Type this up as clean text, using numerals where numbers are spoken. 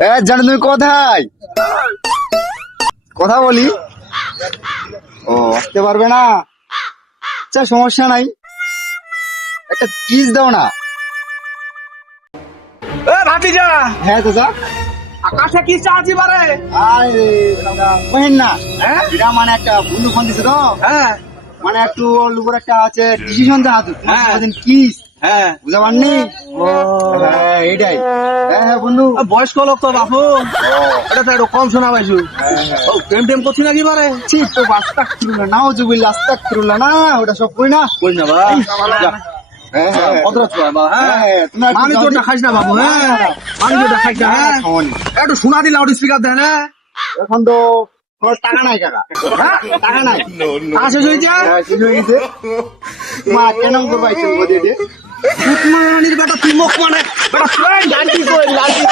জানো তুমি কোথায় কথা বলি? ও আসতে পারবে না, আচ্ছা সমস্যা নাই, একটা কিস দাও না। ভাতিজা হ্যাঁ চাচা। আকাশে কি চাচ্ছি বারে? আরে বহেন না, হ্যাঁ এটা মানে একটা বন্ধু ফোন দিছে তো, হ্যাঁ মানে একটু ওর উপর একটা আছে ডিসিশন দেওয়া আছে হ্যাঁ। কিস, হ্যাঁ বুঝতে পারনি? হ্যাঁ এইটাই। হ্যাঁ হ্যাঁ বন্ধু। বয়স্ক লোক তো বাপু, এটা তো একটু কম শোনা পাইছু। ও প্রেম টেম করছি নাকি বারে? ঠিক তো, আস্তাক ফিরুল্লাহ নাও জুবিল্লা, আস্তাক ফিরুল্লাহ না, ওটা সব কই না। কই না ভাই যা। হ্যাঁ হ্যাঁ কত রাত বাবা? হ্যাঁ হ্যাঁ, তুমি একটু মানি যাও চোরটা দি। খাইস না বাবু। হ্যাঁ মানি চোরটা খাইস না। হ্যাঁ খাওয়ানি। একটু শোনা দি লাউড স্পিকার দেন। হ্যাঁ এখন তো তোমার টাকা নাই কাকা, হ্যাঁ? টাকা নাই। টাকা শেষ হয়েছে? হ্যাঁ, শেষ হয়ে গেছে। তোমার কেন করবাই চলবো দিয়ে উৎমানির বেটা তুই মুখ মানে বেটা লালটি কই লালটি